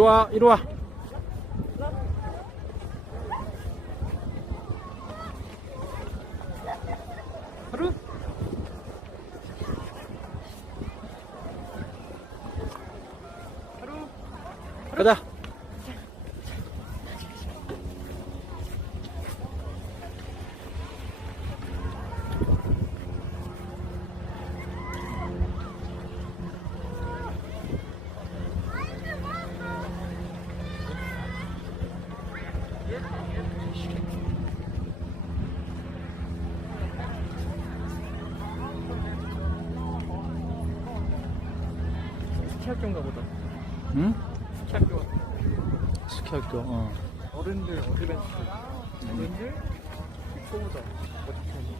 와, 이리 와. 하루? 하루? 가자. 스키학교인가 보다. 응? 스키학교. 스키학교. 어. 어른들 어드벤처. 어른들 초보자. 어떻게 하니?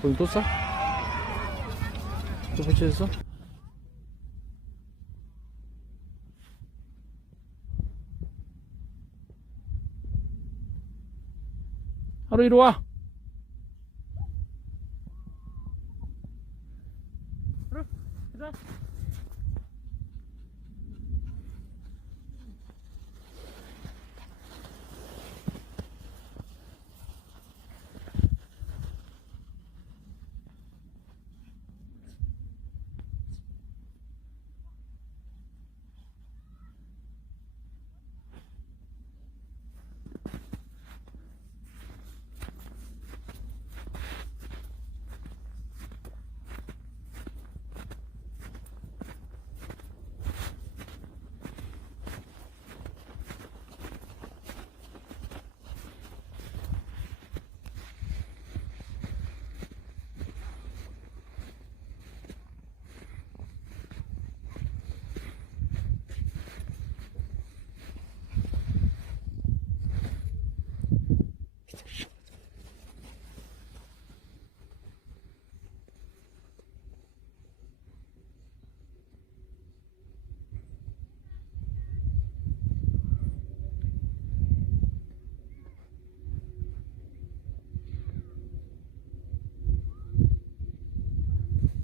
돈 또 싸? 또 배치했어? 하루 이리 와. 하루? 가자.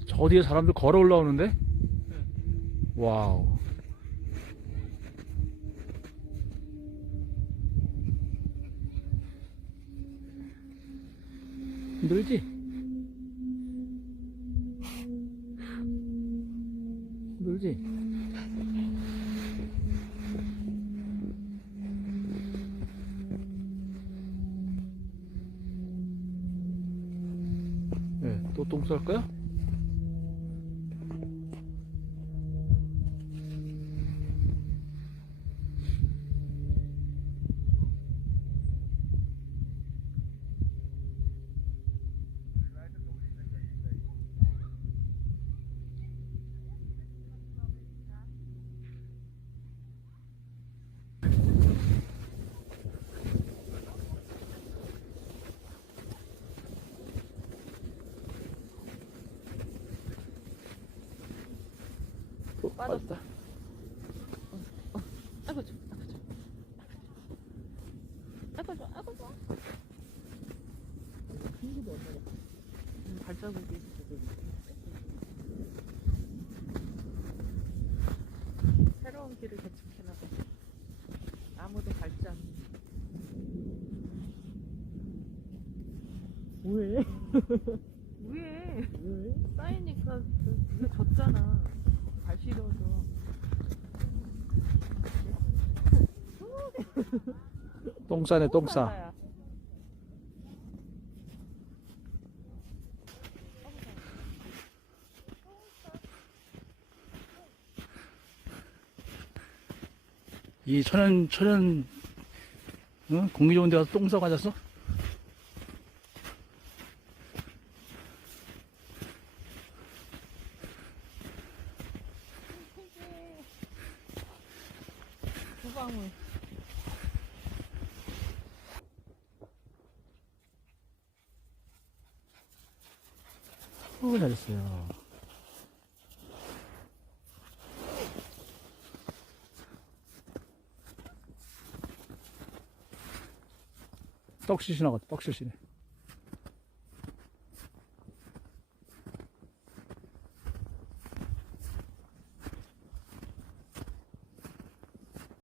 저 뒤에 사람들 걸어 올라오는데? 와우. 힘들지? 힘들지? 네, 또 똥 쌀 거야? 빠졌다. 아이고 좀, 아이고 좀, 아이고 좀. 큰일도 안 나가. 발자국이 있어. 새로운 길을 개척해나가. 아무도 밟지 않는. 왜? 왜? 쌓이니까 그 졌잖아. 발 시려서. 똥 싸네, 똥 싸. 싸야. 이 천연, 어? 공기 좋은 데 가서 똥 싸고 앉았어? 땀을. 잘했어요. 떡시시 나갔다, 떡시시네.